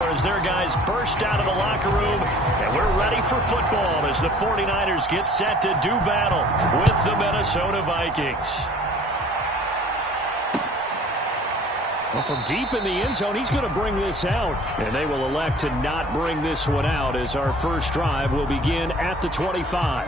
As their guys burst out of the locker room, and we're ready for football as the 49ers get set to do battle with the Minnesota Vikings. Well, from deep in the end zone, he's going to bring this out, and they will elect to not bring this one out as our first drive will begin at the 25.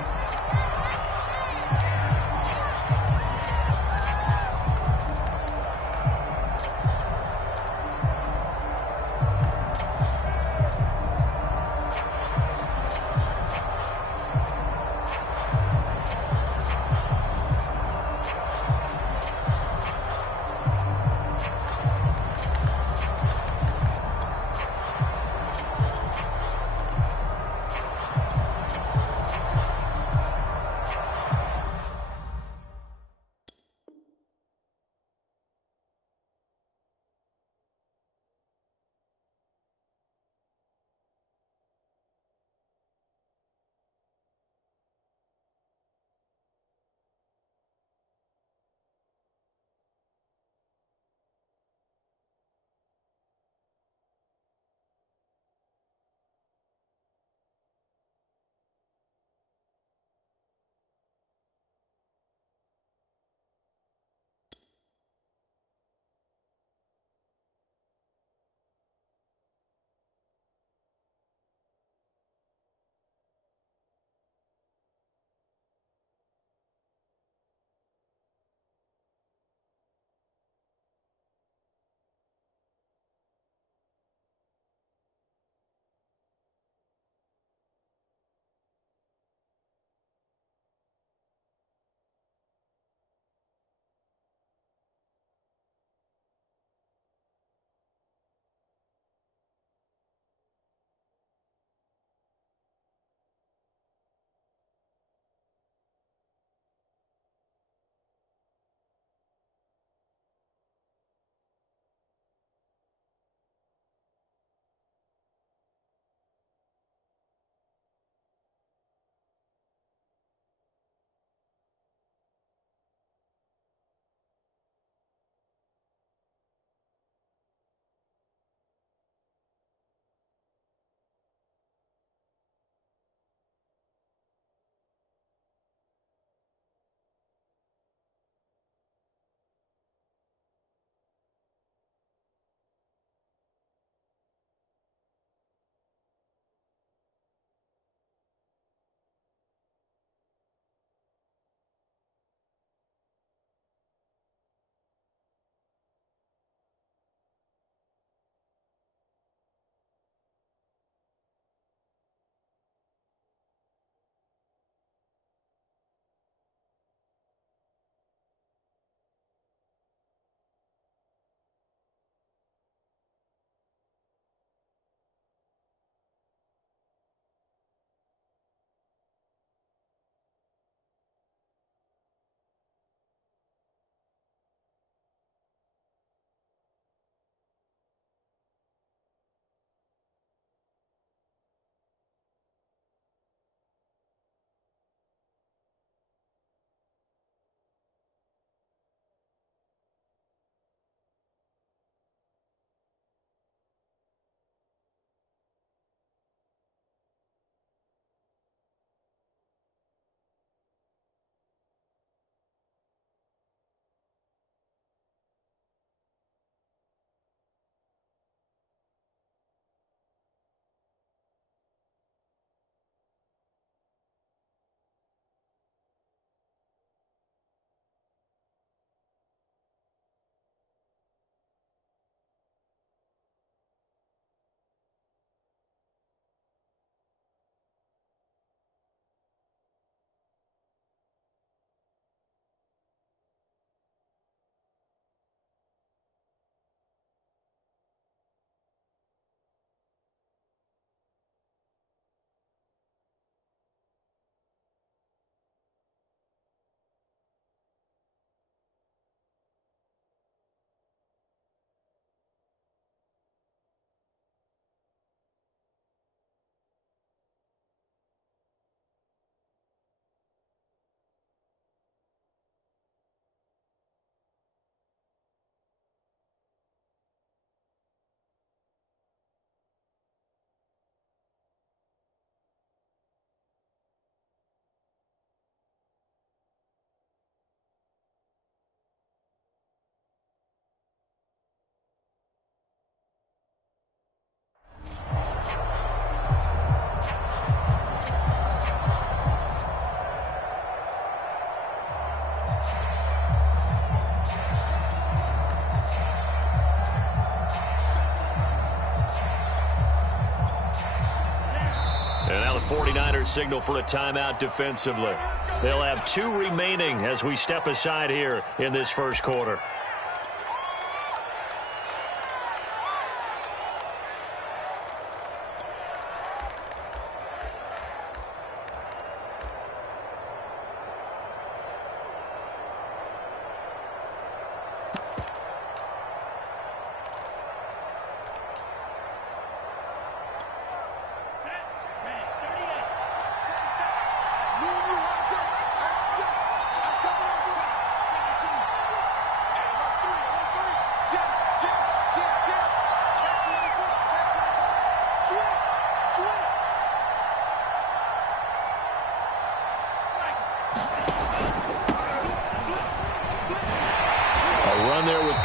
And now the 49ers signal for a timeout defensively. They'll have 2 remaining as we step aside here in this first quarter.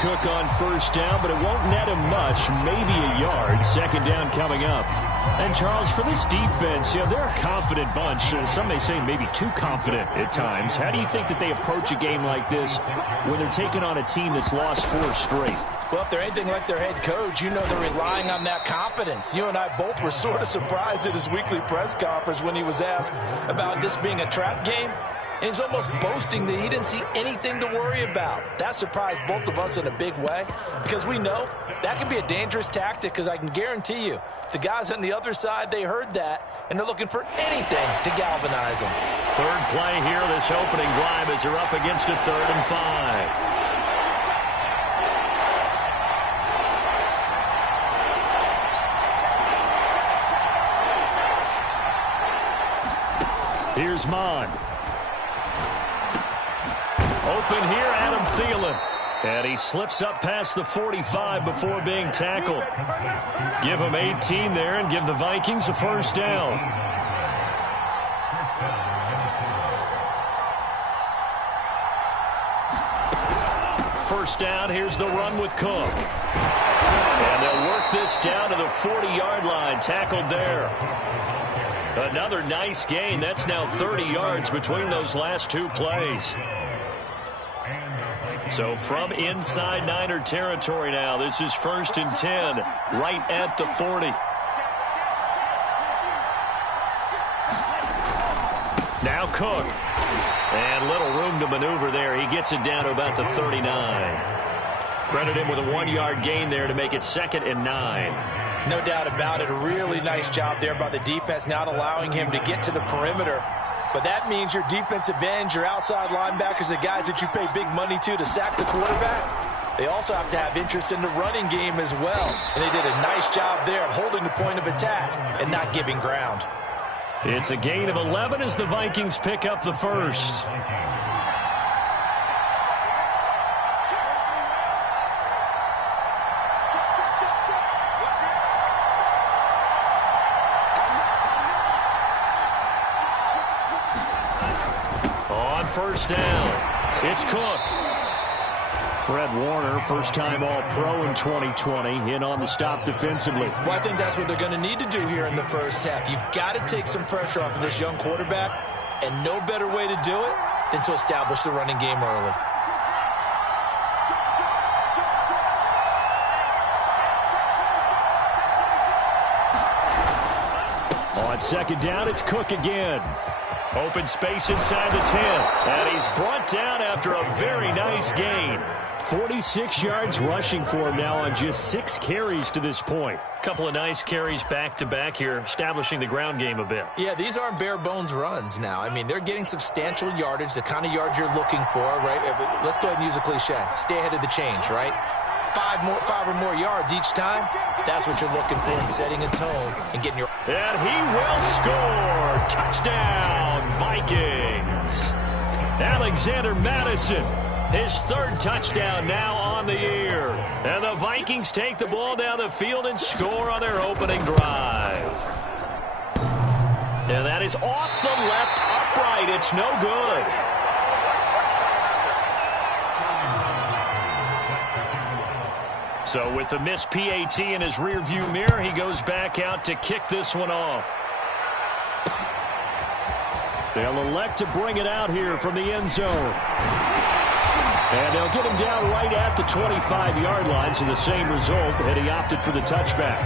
Cook on first down, but it won't net him much, maybe a yard. Second down coming up. And, Charles, for this defense, they're a confident bunch. Some may say maybe too confident at times. How do you think that they approach a game like this when they're taking on a team that's lost 4 straight? Well, if they're anything like their head coach, they're relying on that confidence. You and I both were sort of surprised at his weekly press conference when he was asked about this being a trap game. And he's almost boasting that he didn't see anything to worry about. That surprised both of us in a big way because we know that can be a dangerous tactic because I can guarantee you the guys on the other side, they heard that, and they're looking for anything to galvanize them. Third play here, this opening drive as they're up against a 3rd and 5. Here's Mon. Open here, Adam Thielen. And he slips up past the 45 before being tackled. Give him 18 there and give the Vikings a first down. First down, here's the run with Cook. And they'll work this down to the 40-yard line, tackled there. Another nice gain. That's now 30 yards between those last 2 plays. So from inside Niner territory now, this is 1st and 10, right at the 40. Now Cook. And little room to maneuver there. He gets it down to about the 39. Credit him with a 1-yard gain there to make it 2nd and 9. No doubt about it. A really nice job there by the defense, not allowing him to get to the perimeter. But that means your defensive ends, your outside linebackers, the guys that you pay big money to sack the quarterback, they also have to have interest in the running game as well. And they did a nice job there of holding the point of attack and not giving ground. It's a gain of 11 as the Vikings pick up the first. First down. It's Cook. Fred Warner, first-time All-Pro in 2020, in on the stop defensively. Well, I think that's what they're going to need to do here in the first half. You've got to take some pressure off of this young quarterback, and no better way to do it than to establish the running game early. On second down, it's Cook again. Open space inside the 10. And he's brought down after a very nice gain. 46 yards rushing for him now on just 6 carries to this point. Couple of nice carries back-to-back here, establishing the ground game a bit. Yeah, these aren't bare-bones runs now. I mean, they're getting substantial yardage, the kind of yards you're looking for, right? Let's go ahead and use a cliche. Stay ahead of the change, right? 5 or more yards each time. That's what you're looking for in setting a tone and getting your... And he will score. Touchdown, Vikings. Alexander Madison, his 3rd touchdown now on the year. And the Vikings take the ball down the field and score on their opening drive. And that is off the left upright. It's no good. So with the missed PAT in his rearview mirror, he goes back out to kick this one off. They'll elect to bring it out here from the end zone. And they'll get him down right at the 25-yard line, so the same result, and he opted for the touchback.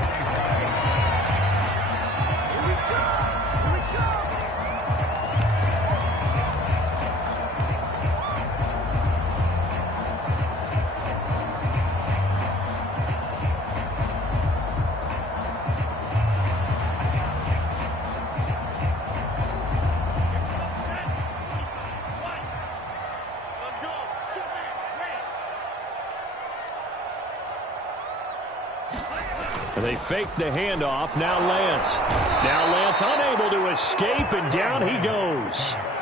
They fake the handoff. Now Lance unable to escape, and down he goes.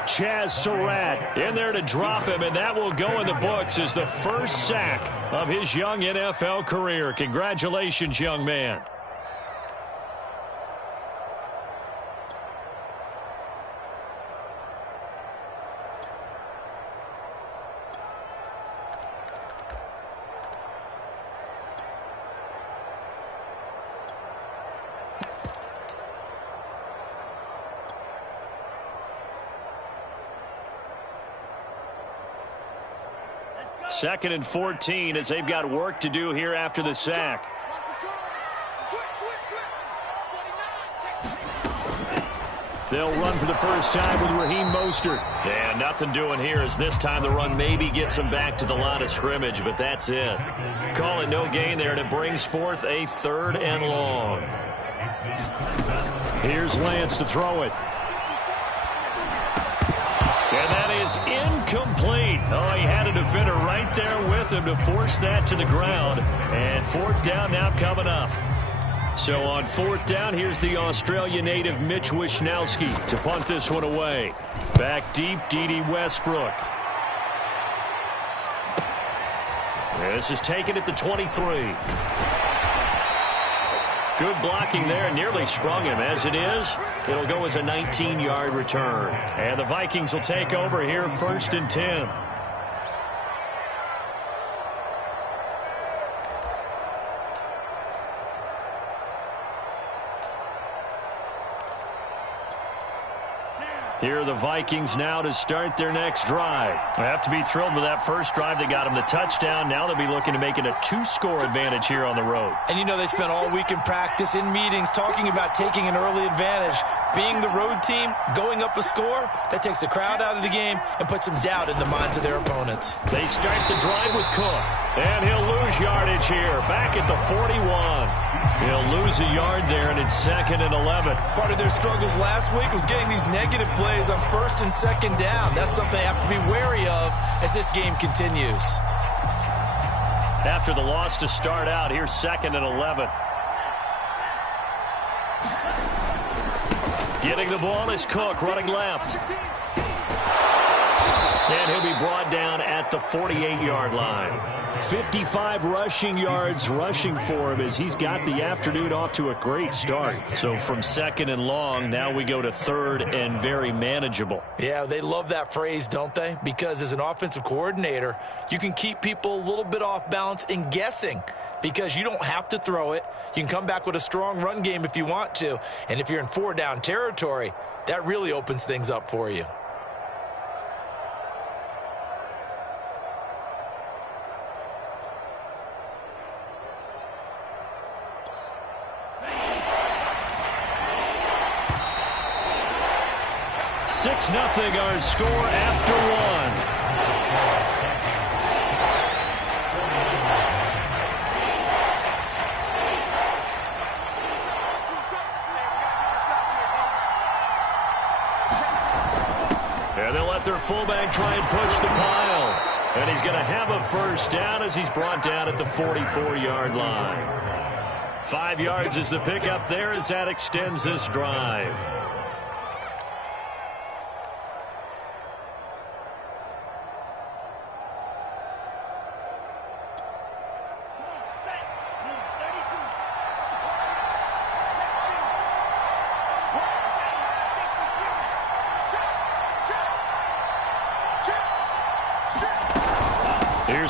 Chaz Surratt in there to drop him, and that will go in the books as the first sack of his young NFL career. Congratulations, young man. Second and 14 as they've got work to do here after the sack. They'll run for the first time with Raheem Mostert. And nothing doing here as this time the run maybe gets him back to the line of scrimmage, but that's it. Call it no gain there, and it brings forth a 3rd and long. Here's Lance to throw it. And that is incomplete. Oh, he had a defender right there with him to force that to the ground. And 4th down now coming up. So on 4th down, here's the Australia native Mitch Wishnowsky to punt this one away. Back deep, D.D. Westbrook. This is taken at the 23. Good blocking there, nearly sprung him. As it is, it'll go as a 19-yard return. And the Vikings will take over here, 1st and 10. Here are the Vikings now to start their next drive. They have to be thrilled with that first drive. They got them the touchdown. Now they'll be looking to make it a 2-score advantage here on the road. And you know they spent all week in practice, in meetings, talking about taking an early advantage. Being the road team, going up a score, that takes the crowd out of the game and puts some doubt in the minds of their opponents. They start the drive with Cook. And he'll lose yardage here. Back at the 41. He'll lose a yard there, and it's 2nd and 11. Part of their struggles last week was getting these negative plays on 1st and 2nd down. That's something they have to be wary of as this game continues. After the loss to start out, here's 2nd and 11. Getting the ball is Cook, running left. And he'll be brought down at the 48-yard line. 55 rushing yards rushing for him as he's got the afternoon off to a great start. So from 2nd and long, now we go to 3rd and very manageable. Yeah, they love that phrase, don't they? Because as an offensive coordinator, you can keep people a little bit off balance and guessing because you don't have to throw it. You can come back with a strong run game if you want to. And if you're in 4-down territory, that really opens things up for you. Nothing our score after 1. And they'll let their fullback try and push the pile. And he's going to have a first down as he's brought down at the 44-yard line. 5 yards is the pickup there as that extends this drive.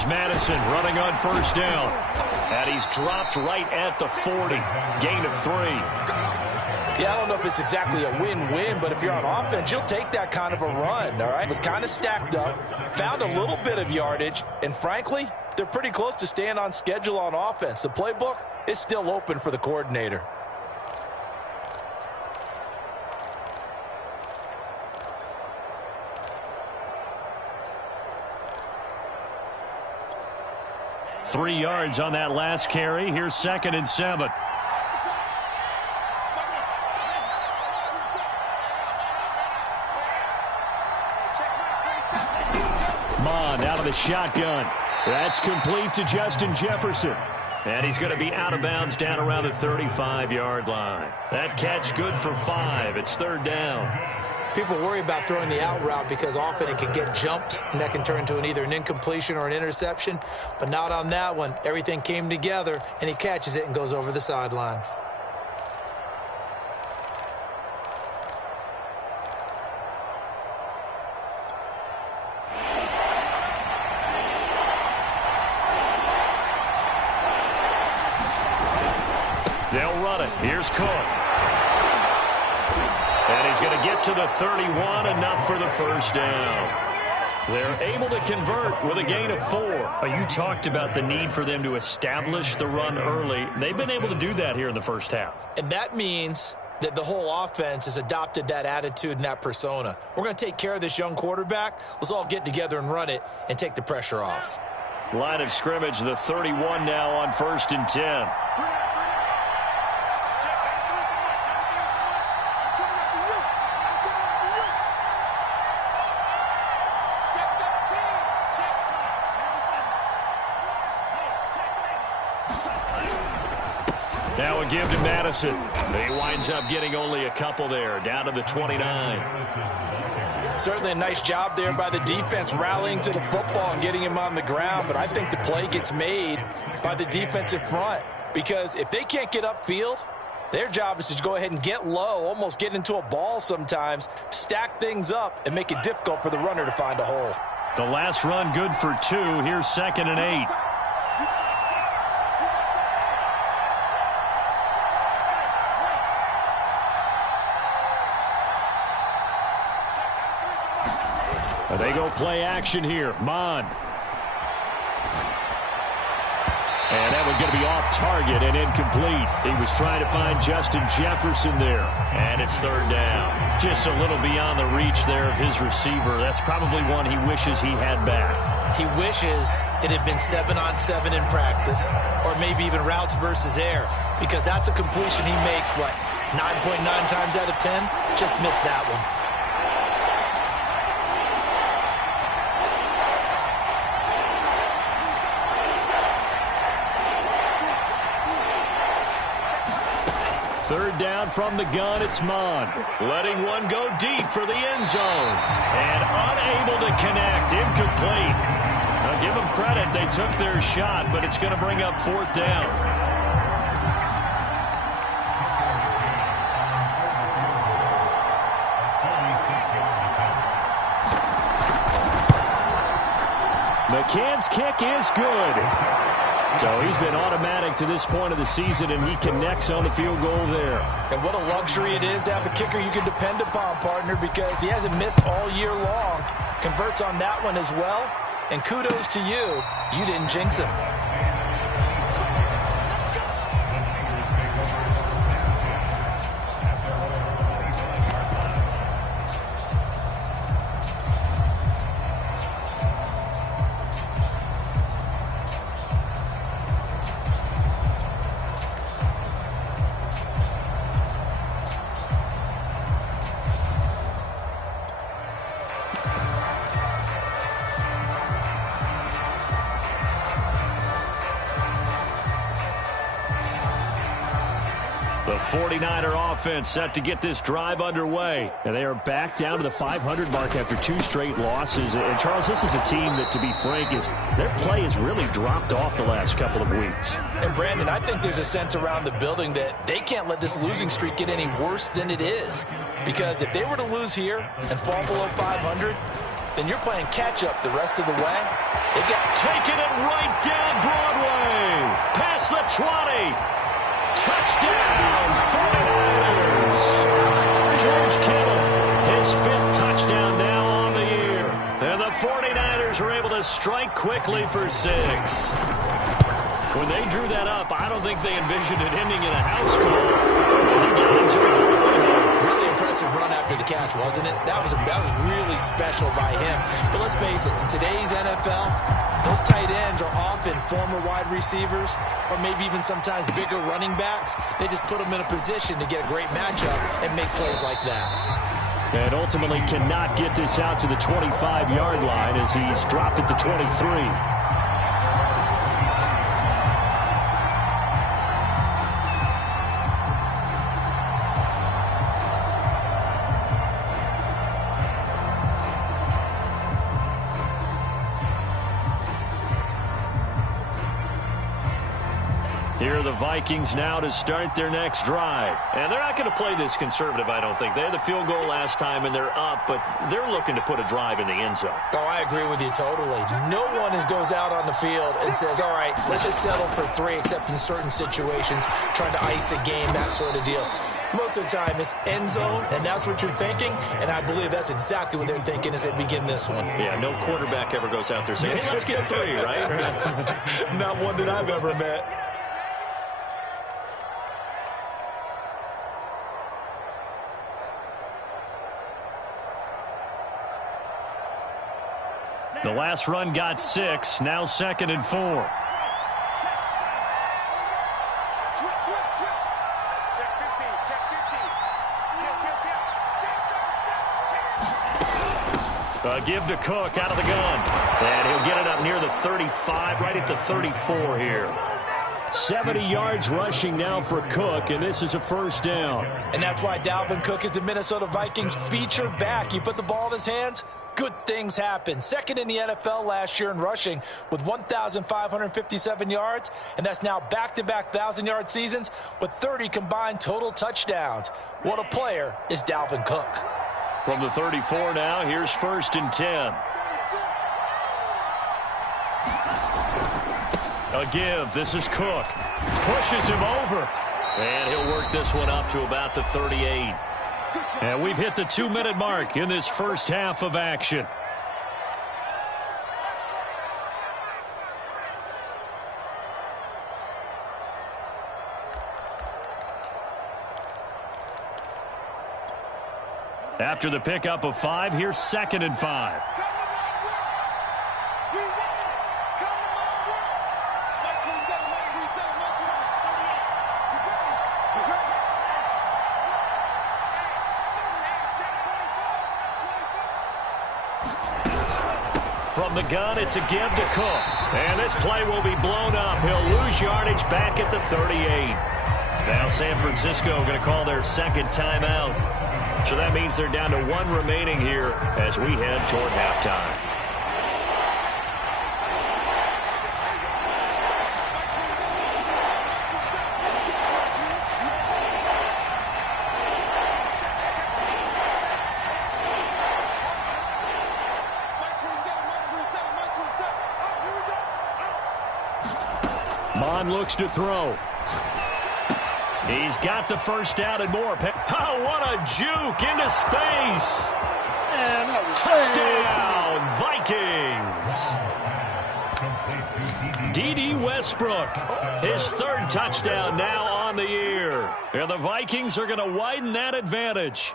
Madison running on first down. And he's dropped right at the 40. Gain of 3. Yeah, I don't know if it's exactly a win-win, but if you're on offense, you'll take that kind of a run, all right? It was kind of stacked up, found a little bit of yardage, and frankly, they're pretty close to staying on schedule on offense. The playbook is still open for the coordinator. Three yards on that last carry. Here's 2nd and 7. Mond out of the shotgun. That's complete to Justin Jefferson. And he's going to be out of bounds down around the 35-yard line. That catch good for 5. It's 3rd down. People worry about throwing the out route because often it can get jumped, and that can turn into either an incompletion or an interception. But not on that one. Everything came together, and he catches it and goes over the sideline. They'll run it. Here's Cook. And he's going to get to the 31, enough for the first down. They're able to convert with a gain of 4. You talked about the need for them to establish the run early. They've been able to do that here in the first half. And that means that the whole offense has adopted that attitude and that persona. We're going to take care of this young quarterback. Let's all get together and run it and take the pressure off. Line of scrimmage, the 31 now on 1st and 10. Now a give to Madison. He winds up getting only a couple there, down to the 29. Certainly a nice job there by the defense rallying to the football and getting him on the ground, but I think the play gets made by the defensive front because if they can't get upfield, their job is to go ahead and get low, almost get into a ball sometimes, stack things up, and make it difficult for the runner to find a hole. The last run good for 2. Here's 2nd and 8. They go play action here. Mon. And that one's going to be off target and incomplete. He was trying to find Justin Jefferson there. And it's 3rd down. Just a little beyond the reach there of his receiver. That's probably one he wishes he had back. He wishes it had been 7-on-7 in practice, or maybe even routes versus air, because that's a completion he makes, 9.9 times out of 10? Just missed that one. Third down from the gun, it's Mon. Letting one go deep for the end zone. And unable to connect, incomplete. Now give them credit, they took their shot, but it's going to bring up 4th down. McCann's kick is good. So he's been automatic to this point of the season, and he connects on the field goal there. And what a luxury it is to have a kicker you can depend upon, partner, because he hasn't missed all year long. Converts on that one as well. And kudos to you. You didn't jinx him. The 49er offense set to get this drive underway. And they are back down to the 500 mark after 2 straight losses. And, Charles, this is a team that, to be frank, their play has really dropped off the last couple of weeks. And, Brandon, I think there's a sense around the building that they can't let this losing streak get any worse than it is. Because if they were to lose here and fall below 500, then you're playing catch-up the rest of the way. They get taking it right down Broadway. Past the 20. Touchdown, 49ers. George Kittle, his 5th touchdown now on the year. And the 49ers are able to strike quickly for 6. When they drew that up, I don't think they envisioned it ending in a house call. Really impressive run after the catch, wasn't it? That was really special by him. But let's face it, in today's NFL, those tight ends are often former wide receivers or maybe even sometimes bigger running backs. They just put them in a position to get a great matchup and make plays like that. And ultimately cannot get this out to the 25-yard line as he's dropped at the 23. Here are the Vikings now to start their next drive. And they're not going to play this conservative, I don't think. They had the field goal last time, and they're up, but they're looking to put a drive in the end zone. Oh, I agree with you totally. No one goes out on the field and says, all right, let's just settle for 3, except in certain situations, trying to ice a game, that sort of deal. Most of the time, it's end zone, and that's what you're thinking, and I believe that's exactly what they're thinking as they begin this one. Yeah, no quarterback ever goes out there saying, hey, let's get 3, right? Not one that I've ever met. The last run got 6, now 2nd and 4. Give to Cook out of the gun. And he'll get it up near the 35, right at the 34 here. 70 yards rushing now for Cook, and this is a first down. And that's why Dalvin Cook is the Minnesota Vikings featured back. You put the ball in his hands, good things happen. Second in the NFL last year in rushing with 1,557 yards, and that's now back-to-back 1,000-yard seasons with 30 combined total touchdowns. What a player is Dalvin Cook. From the 34 now, here's 1st and 10. A give. This is Cook. Pushes him over. And he'll work this one up to about the 38. And we've hit the 2-minute mark in this first half of action. After the pickup of 5, here's 2nd and 5. From the gun, it's a give to Cook. And this play will be blown up. He'll lose yardage back at the 38. Now San Francisco going to call their 2nd timeout. So that means they're down to 1 remaining here as we head toward halftime. Mon looks to throw. He's got the first down and more. Oh, what a juke into space. And touchdown, Vikings. D.D. Westbrook, his 3rd touchdown now on the year. And the Vikings are going to widen that advantage.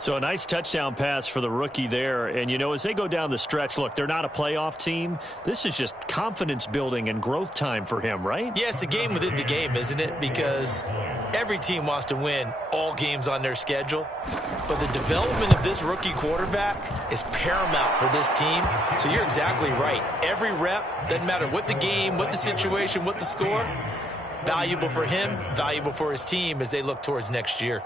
So a nice touchdown pass for the rookie there. And, you know, as they go down the stretch, look, they're not a playoff team. This is just confidence building and growth time for him, right? Yeah, it's a game within the game, isn't it? Because every team wants to win all games on their schedule. But the development of this rookie quarterback is paramount for this team. So you're exactly right. Every rep, doesn't matter what the game, what the situation, what the score, valuable for him, valuable for his team as they look towards next year.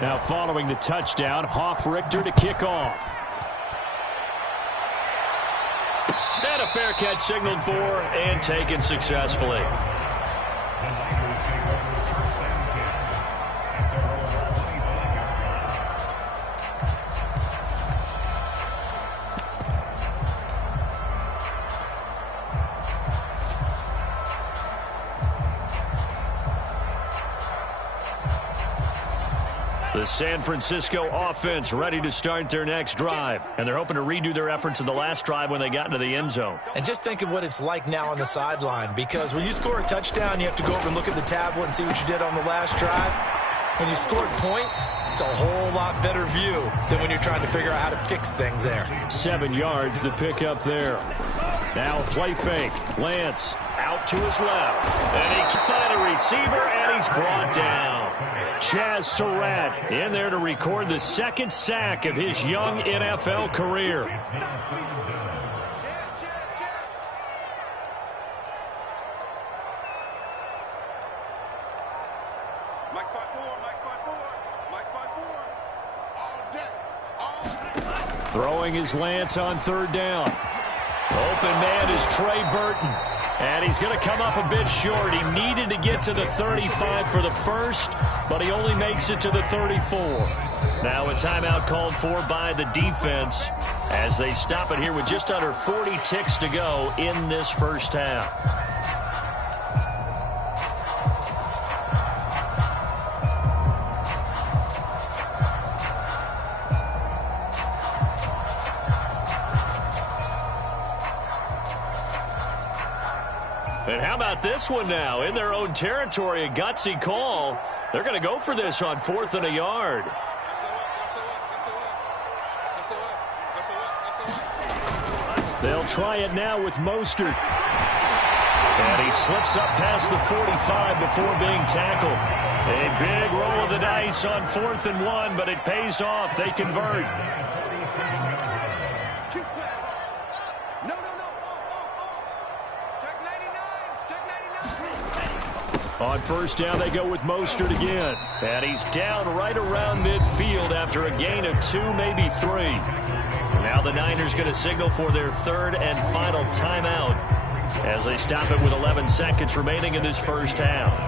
Now following the touchdown, Richter to kick off. And a fair catch signaled for and taken successfully. The San Francisco offense ready to start their next drive. And they're hoping to redo their efforts in the last drive when they got into the end zone. And just think of what it's like now on the sideline, because when you score a touchdown, you have to go over and look at the tablet and see what you did on the last drive. When you scored points, it's a whole lot better view than when you're trying to figure out how to fix things there. 7 yards, the pickup there. Now play fake. Lance out to his left. And he can find a receiver, and he's brought down. Chaz Surratt in there to record the 2nd sack of his young NFL career. Throwing his lance on third down. Open man is Trey Burton. And he's going to come up a bit short. He needed to get to the 35 for the first, but he only makes it to the 34. Now a timeout called for by the defense as they stop it here with just under 40 ticks to go in this first half. And how about this one now? In their own territory, a gutsy call. They're going to go for this on 4th and a yard. They'll try it now with Mostert. And he slips up past the 45 before being tackled. A big roll of the dice on 4th and 1, but it pays off. They convert. On first down, they go with Mostert again. And he's down right around midfield after a gain of 2, maybe 3. Now the Niners going to signal for their third and final timeout as they stop it with 11 seconds remaining in this first half.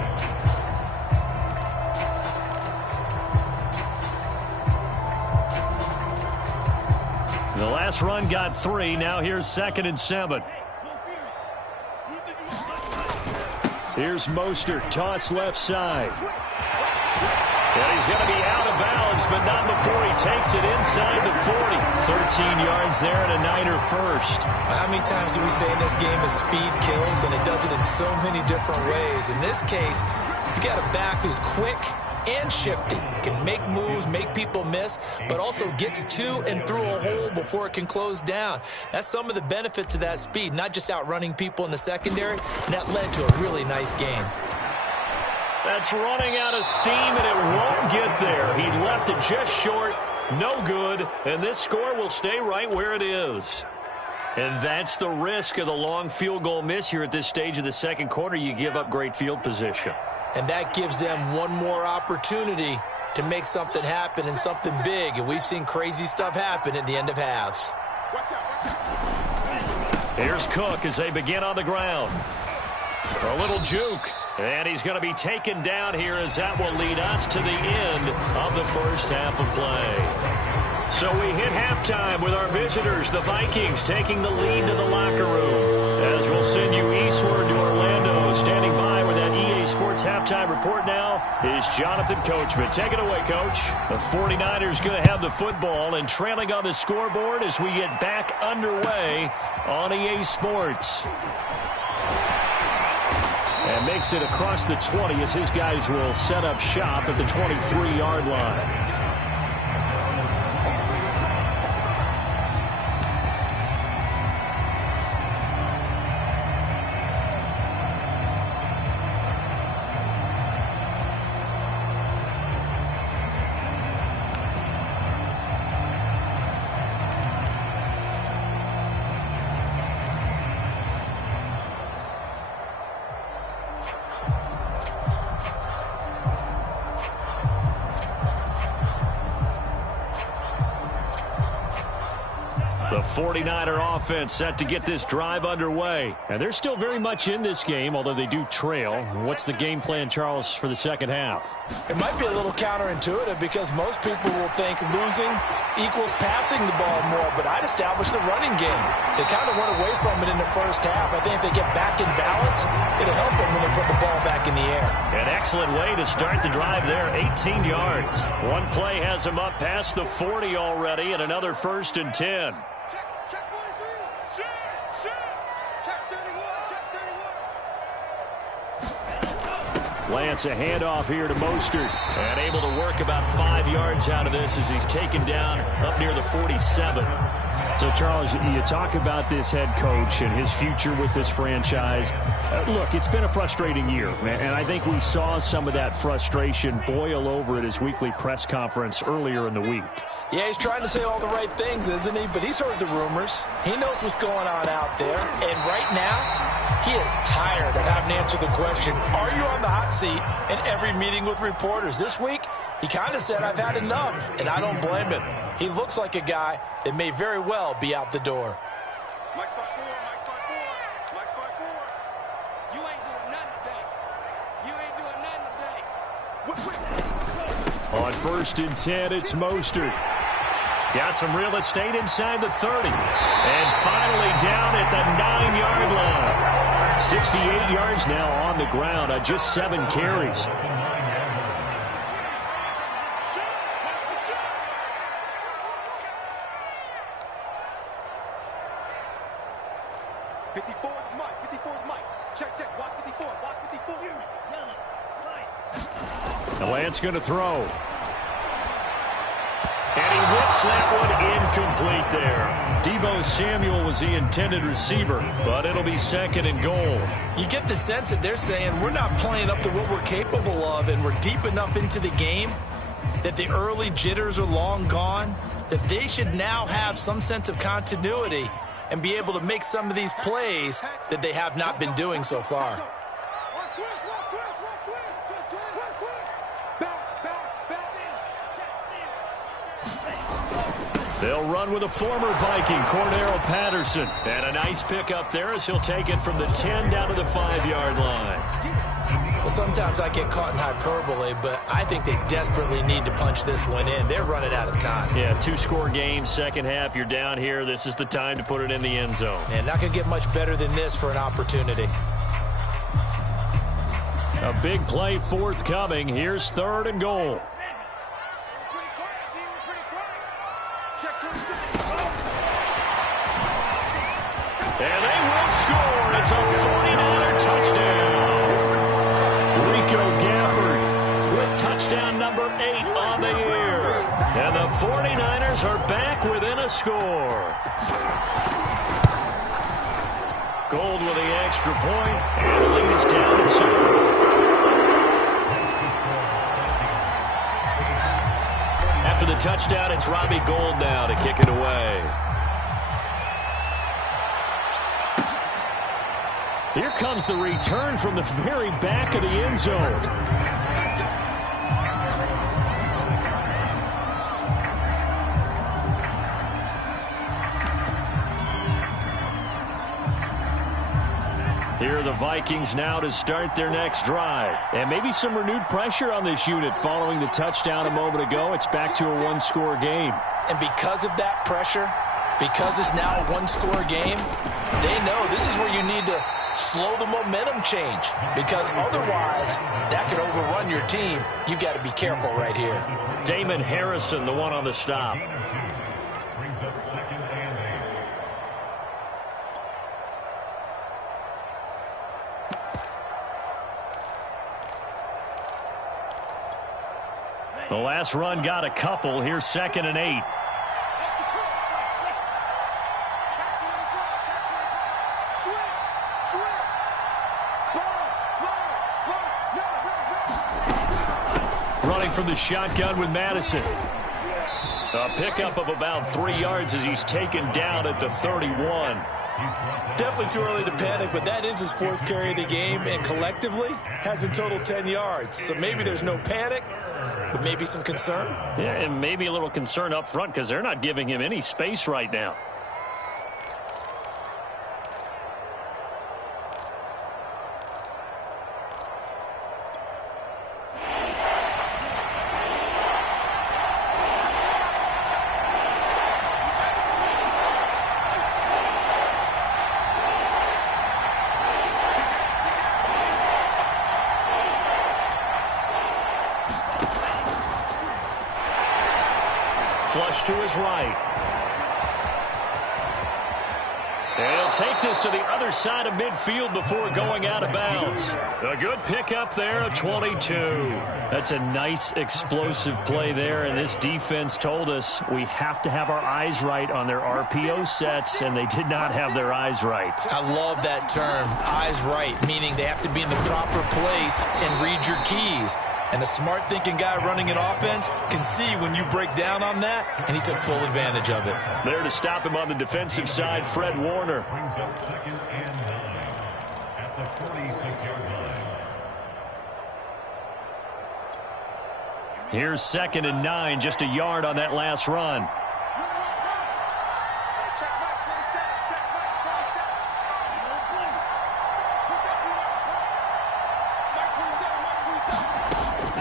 The last run got 3. Now here's 2nd and 7. Here's Mostert, toss left side. And he's going to be out of bounds, but not before he takes it inside the 40. 13 yards there and a Niner first. How many times do we say in this game that speed kills, and it does it in so many different ways? In this case, you got a back who's quick and shifty, can make moves, make people miss, but also gets to and through a hole before it can close down. That's some of the benefits of that speed, not just outrunning people in the secondary, and that led to a really nice game. That's running out of steam, and it won't get there. He left it just short, no good, and this score will stay right where it is. And that's the risk of the long field goal miss here at this stage of the second quarter. You give up great field position. And that gives them one more opportunity to make something happen and something big. And we've seen crazy stuff happen at the end of halves. Here's Cook as they begin on the ground. A little juke. And he's going to be taken down here as that will lead us to the end of the first half of play. So we hit halftime with our visitors, the Vikings, taking the lead to the locker room. As we'll send you eastward to Orlando. Standing by with that EA Sports halftime report now is Jonathan Coachman. Take it away, Coach. The 49ers going to have the football and trailing on the scoreboard as we get back underway on EA Sports. And makes it across the 20 as his guys will set up shop at the 23-yard line. The 49er offense set to get this drive underway. And they're still very much in this game, although they do trail. What's the game plan, Charles, for the second half? It might be a little counterintuitive because most people will think losing equals passing the ball more, but I'd establish the running game. They kind of went away from it in the first half. I think if they get back in balance, it'll help them when they put the ball back in the air. An excellent way to start the drive there, 18 yards. One play has them up past the 40 already, and another 1st and 10. Lance, a handoff here to Mostert. And able to work about 5 yards out of this as he's taken down up near the 47. So, Charles, you talk about this head coach and his future with this franchise. Look, it's been a frustrating year, and I think we saw some of that frustration boil over at his weekly press conference earlier in the week. Yeah, he's trying to say all the right things, isn't he? But he's heard the rumors. He knows what's going on out there. And right now, he is tired of having to answer the question, are you on the hot seat in every meeting with reporters? This week, he kind of said, I've had enough, and I don't blame him. He looks like a guy that may very well be out the door. Mike spot 4, Mike spot 4, Mike spot 4. You ain't doing nothing today. You ain't doing nothing today. On 1st and 10, it's Mostert. Got some real estate inside the 30. And finally down at the 9-yard line. 68 yards now on the ground on just 7 carries. And Lance going to throw. And he whips that one incomplete there. Deebo Samuel was the intended receiver, but it'll be 2nd and goal. You get the sense that they're saying we're not playing up to what we're capable of, and we're deep enough into the game that the early jitters are long gone, that they should now have some sense of continuity and be able to make some of these plays that they have not been doing so far. They'll run with a former Viking, Cordero Patterson. And a nice pickup there as he'll take it from the 10 down to the 5-yard line. Well, sometimes I get caught in hyperbole, but I think they desperately need to punch this one in. They're running out of time. Yeah, 2-score game, second half. You're down here. This is the time to put it in the end zone. And not going to get much better than this for an opportunity. A big play forthcoming. Here's 3rd and goal. And they will score. It's a 49er touchdown. Rico Gafford with touchdown number 8 on the year. And the 49ers are back within a score. Gold with the extra point, and the lead is down to 2. After the touchdown, it's Robbie Gould now to kick it away. Here comes the return from the very back of the end zone. Here are the Vikings now to start their next drive. And maybe some renewed pressure on this unit following the touchdown a moment ago. It's back to a 1-score game. And because of that pressure, because it's now a 1-score game, they know this is where you need to slow the momentum change, because otherwise that could overrun your team. You've got to be careful right here. Damon Harrison, the one on the stop. The last run got a couple. Here's 2nd and 8. Running from the shotgun with Madison. A pickup of about 3 yards as he's taken down at the 31. Definitely too early to panic, but that is his 4th carry of the game, and collectively has a total 10 yards. So maybe there's no panic, but maybe some concern. Yeah, and maybe a little concern up front because they're not giving him any space right now. Flush to his right. And he'll take this to the other side of midfield before going out of bounds. A good pickup there, a 22. That's a nice explosive play there, and this defense told us we have to have our eyes right on their RPO sets, and they did not have their eyes right. I love that term, eyes right, meaning they have to be in the proper place and read your keys. And a smart-thinking guy running an offense can see when you break down on that, and he took full advantage of it. There to stop him on the defensive side, Fred Warner. Brings up 2nd and 9 at the 46-yard line. Here's 2nd and 9, just a yard on that last run.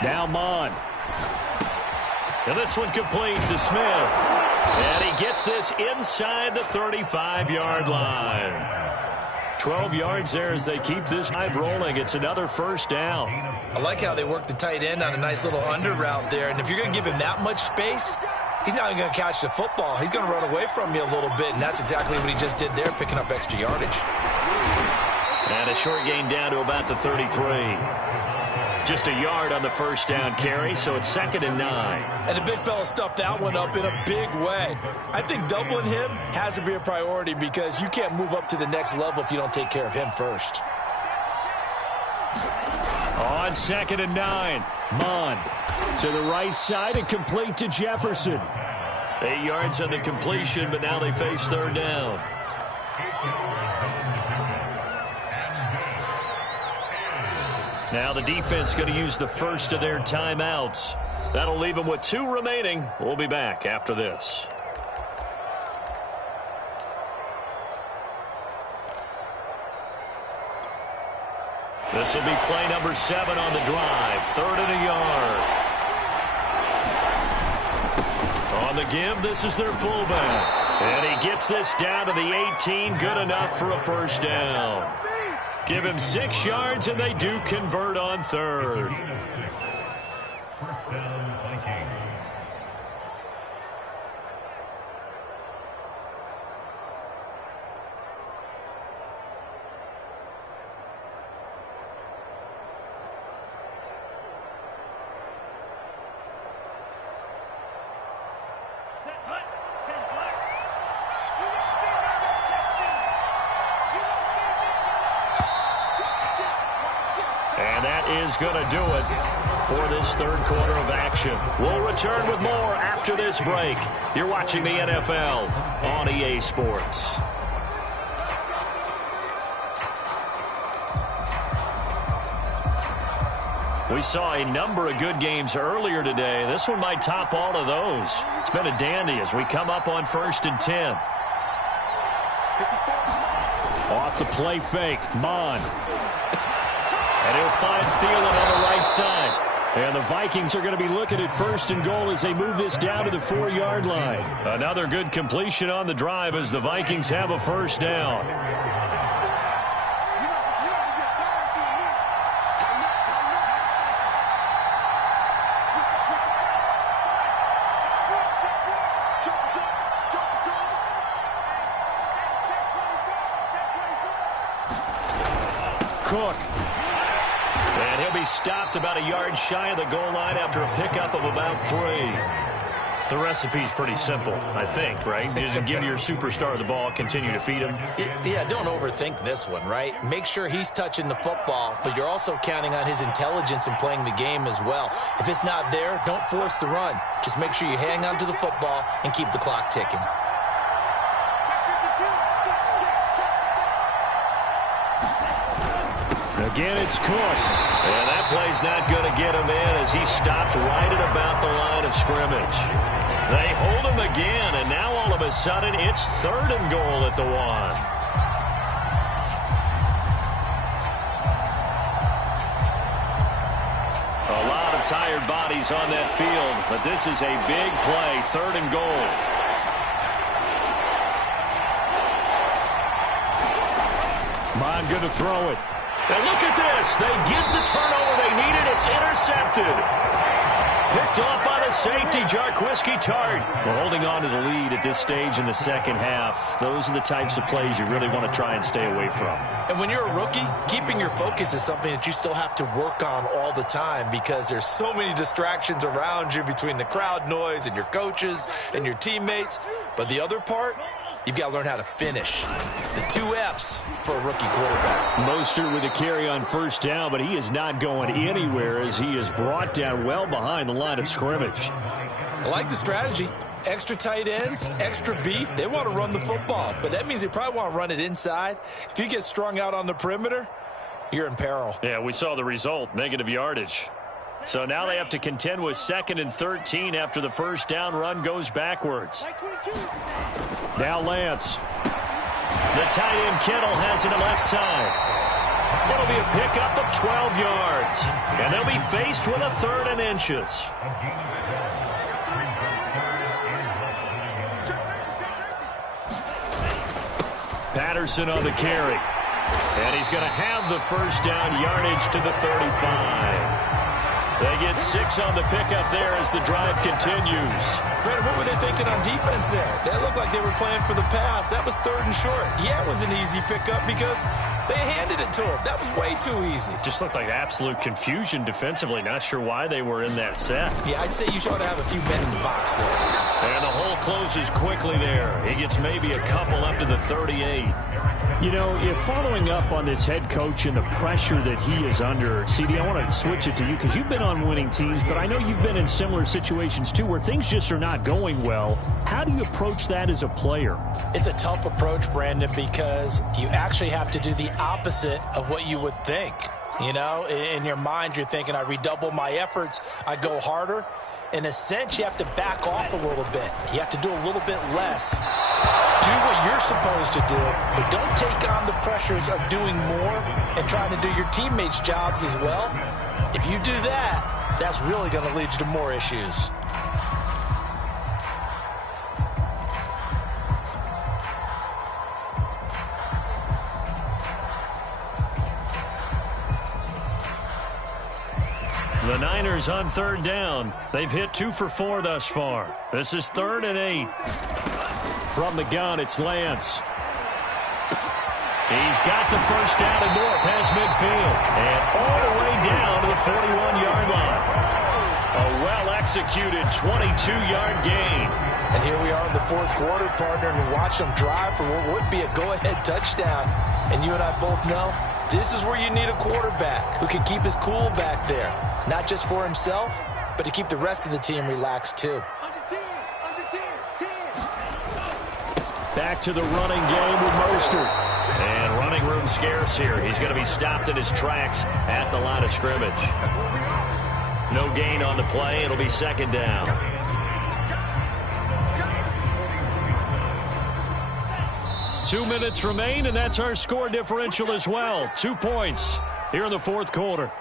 Now Mon. And this one complete to Smith. And he gets this inside the 35-yard line. 12 yards there as they keep this drive rolling. It's another first down. I like how they work the tight end on a nice little under route there. And if you're going to give him that much space, he's not even going to catch the football. He's going to run away from you a little bit, and that's exactly what he just did there, picking up extra yardage. And a short gain down to about the 33. Just a yard on the first down carry, so it's 2nd and 9. And the big fella stuffed that one up in a big way. I think doubling him has to be a priority because you can't move up to the next level if you don't take care of him first. On 2nd and 9, Mon to the right side and complete to Jefferson. 8 yards on the completion, but now they face third down. Now the defense going to use the first of their timeouts. That'll leave them with 2 remaining. We'll be back after this. This will be play number 7 on the drive. 3rd and a yard. On the give, this is their fullback. And he gets this down to the 18. Good enough for a first down. Give him 6 yards, and they do convert on 3rd. First down, Vikings. And that is going to do it for this third quarter of action. We'll return with more after this break. You're watching the NFL on EA Sports. We saw a number of good games earlier today. This one might top all of those. It's been a dandy as we come up on 1st and 10. Off the play fake, Mon. And he'll find Thielen on the right side. And the Vikings are going to be looking at 1st and goal as they move this down to the 4-yard line. Another good completion on the drive as the Vikings have a first down. Cook. And he'll be stopped about a yard shy of the goal line after a pickup of about 3. The recipe's pretty simple, I think, right? Just give your superstar the ball, continue to feed him. Yeah, don't overthink this one, right? Make sure he's touching the football, but you're also counting on his intelligence in playing the game as well. If it's not there, don't force the run. Just make sure you hang on to the football and keep the clock ticking. Again, it's Cook. And that play's not going to get him in as he stopped right at about the line of scrimmage. They hold him again, and now all of a sudden it's 3rd and goal at the 1. A lot of tired bodies on that field, but this is a big play, 3rd and goal. Mon going to throw it. And look at this. They get the turnover they needed. It's intercepted. Picked off by the safety, Jarquiski Tart. We're holding on to the lead at this stage in the second half. Those are the types of plays you really want to try and stay away from. And when you're a rookie, keeping your focus is something that you still have to work on all the time because there's so many distractions around you between the crowd noise and your coaches and your teammates. But the other part, you've got to learn how to finish. The 2 F's for a rookie quarterback. Mostert with a carry on first down, but he is not going anywhere as he is brought down well behind the line of scrimmage. I like the strategy. Extra tight ends, extra beef. They want to run the football, but that means they probably want to run it inside. If you get strung out on the perimeter, you're in peril. Yeah, we saw the result, negative yardage. So now they have to contend with 2nd and 13 after the first down run goes backwards. Now Lance. The tight end Kittle has it to left side. It'll be a pickup of 12 yards. And they'll be faced with a 3rd and inches. Patterson on the carry. And he's going to have the first down, yardage to the 35. They get 6 on the pickup there as the drive continues. Brandon, what were they thinking on defense there? That looked like they were playing for the pass. That was 3rd and short. Yeah, it was an easy pickup because they handed it to him. That was way too easy. Just looked like absolute confusion defensively. Not sure why they were in that set. Yeah, I'd say you should have a few men in the box there. And the hole closes quickly there. He gets maybe a couple up to the 38. You know, if following up on this head coach and the pressure that he is under, CD, I want to switch it to you because you've been on winning teams, but I know you've been in similar situations too where things just are not going well. How do you approach that as a player? It's a tough approach, Brandon, because you actually have to do the opposite of what you would think. You know, in your mind, you're thinking, I redouble my efforts, I go harder. In a sense, you have to back off a little bit. You have to do a little bit less. Do what you're supposed to do, but don't take on the pressures of doing more and trying to do your teammates' jobs as well. If you do that, that's really going to lead you to more issues. The Niners on 3rd down. They've hit 2 for 4 thus far. This is 3rd and 8. From the gun, it's Lance. He's got the first down and more past midfield. And all the way down to the 41-yard line. A well-executed 22-yard gain. And here we are in the 4th quarter, partner, and watch them drive for what would be a go-ahead touchdown. And you and I both know this is where you need a quarterback who can keep his cool back there. Not just for himself, but to keep the rest of the team relaxed too. Back to the running game with Mostert. And running room scarce here. He's going to be stopped in his tracks at the line of scrimmage. No gain on the play. It'll be 2nd down. Two minutes remain, and that's our score differential as well. 2 points here in the 4th quarter.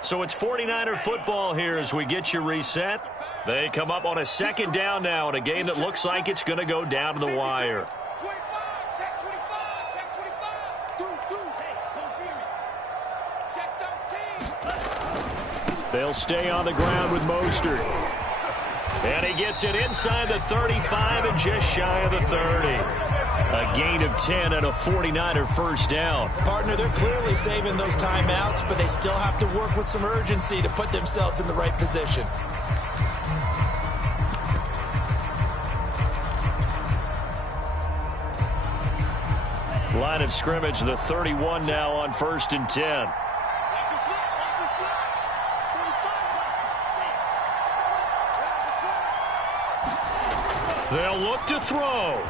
So it's 49er football here as we get you reset. They come up on a 2nd down now in a game that looks like it's going to go down to the wire. 25, check 25, check 25. Check 13. They'll stay on the ground with Mostert. And he gets it inside the 35 and just shy of the 30. A gain of 10 and a 49er first down. Partner, they're clearly saving those timeouts, but they still have to work with some urgency to put themselves in the right position. Line of scrimmage, the 31 now on 1st and 10. They'll look to throw.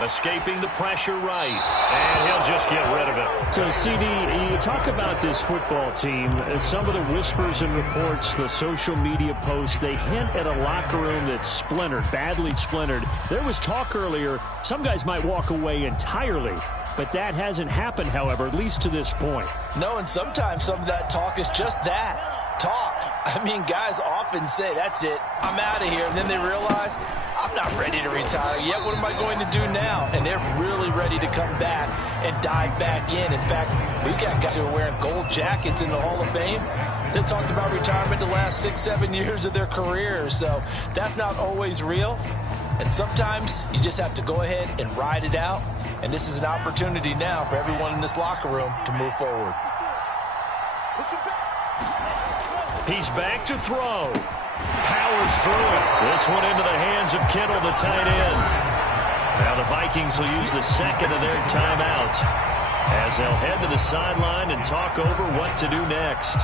Escaping the pressure right. And he'll just get rid of it. So, CD, you talk about this football team. Some of the whispers and reports, the social media posts, they hint at a locker room that's splintered, badly splintered. There was talk earlier, some guys might walk away entirely. But that hasn't happened, however, at least to this point. No, and sometimes some of that talk is just that, talk. I mean, guys often say, that's it, I'm out of here. And then they realize, I'm not ready to retire yet. What am I going to do now? And they're really ready to come back and dive back in. In fact, we got guys who are wearing gold jackets in the Hall of Fame. They talked about retirement the last 6-7 years of their careers. So that's not always real. And sometimes you just have to go ahead and ride it out. And this is an opportunity now for everyone in this locker room to move forward. He's back to throw. Powers through it. This one into the hands of Kittle, the tight end. Now the Vikings will use the second of their timeouts as they'll head to the sideline and talk over what to do next.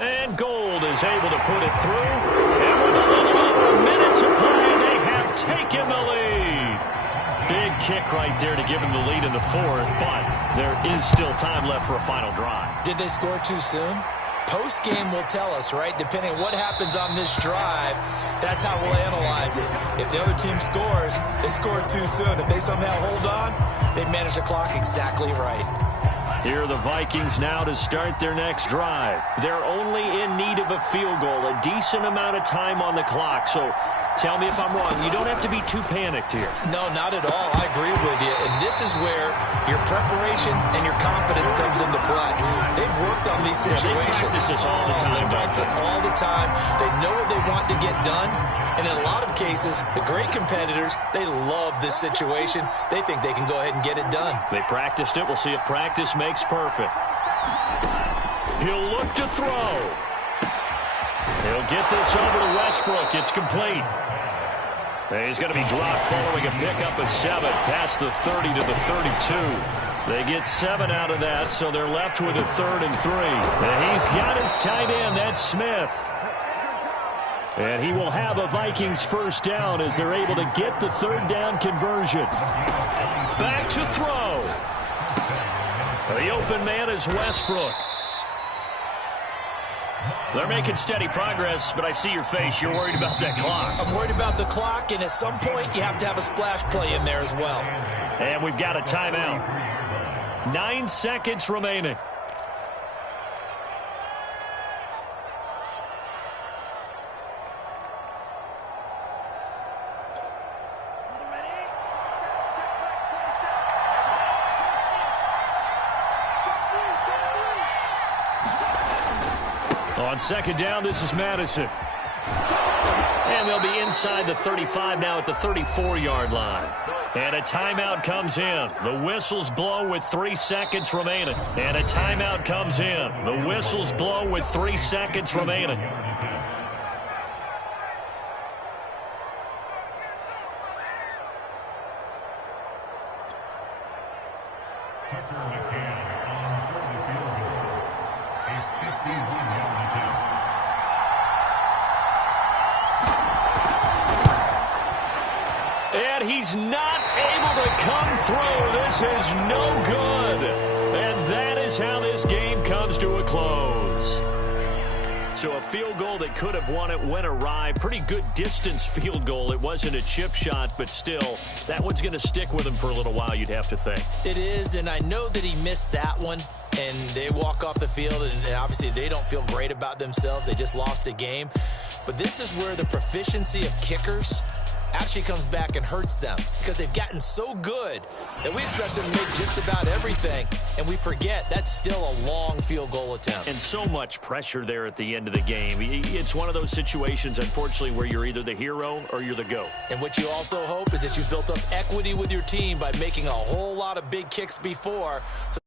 And Gold is able to put it through. And with a little over a minute to play, they have taken the lead. Big kick right there to give them the lead in the fourth, but there is still time left for a final drive. Did they score too soon? Post-game will tell us, right? Depending on what happens on this drive, that's how we'll analyze it. If the other team scores, they scored too soon. If they somehow hold on, they manage the clock exactly right. Here are the Vikings now to start their next drive. They're only in need of a field goal, a decent amount of time on the clock. So tell me if I'm wrong. You don't have to be too panicked here. No, not at all. I agree with you. And this is where your preparation and your confidence comes into play. They've worked on these situations. They practice this all the time. They practice it all the time. They know what they want to get done. And in a lot of cases, the great competitors, they love this situation. They think they can go ahead and get it done. They practiced it. We'll see if practice makes perfect. He'll look to throw. He'll get this over to Westbrook. It's complete. He's going to be dropped following a pickup of 7 past the 30 to the 32. They get 7 out of that, so they're left with a 3rd and 3. And he's got his tight end. That's Smith. And he will have a Vikings first down as they're able to get the 3rd down conversion. Back to throw. The open man is Westbrook. They're making steady progress, but I see your face. You're worried about that clock. I'm worried about the clock, and at some point, you have to have a splash play in there as well. And we've got a timeout. 9 seconds remaining. On second down, this is Madison. And they'll be inside the 35 now at the 34-yard line. And a timeout comes in. The whistles blow with 3 seconds remaining. And a timeout comes in. The whistles blow with 3 seconds remaining. And he's not able to come through. This is no good. And that is how this game comes to a close. So a field goal that could have won it went awry. Pretty good distance field goal. It wasn't a chip shot, but still, that one's going to stick with him for a little while, you'd have to think. It is, and I know that he missed that one. And they walk off the field, and obviously they don't feel great about themselves. They just lost a game. But this is where the proficiency of kickers actually comes back and hurts them, because they've gotten so good that we expect them to make just about everything, and we forget that's still a long field goal attempt. And so much pressure there at the end of the game. It's one of those situations, unfortunately, where you're either the hero or you're the GOAT. And what you also hope is that you've built up equity with your team by making a whole lot of big kicks before. So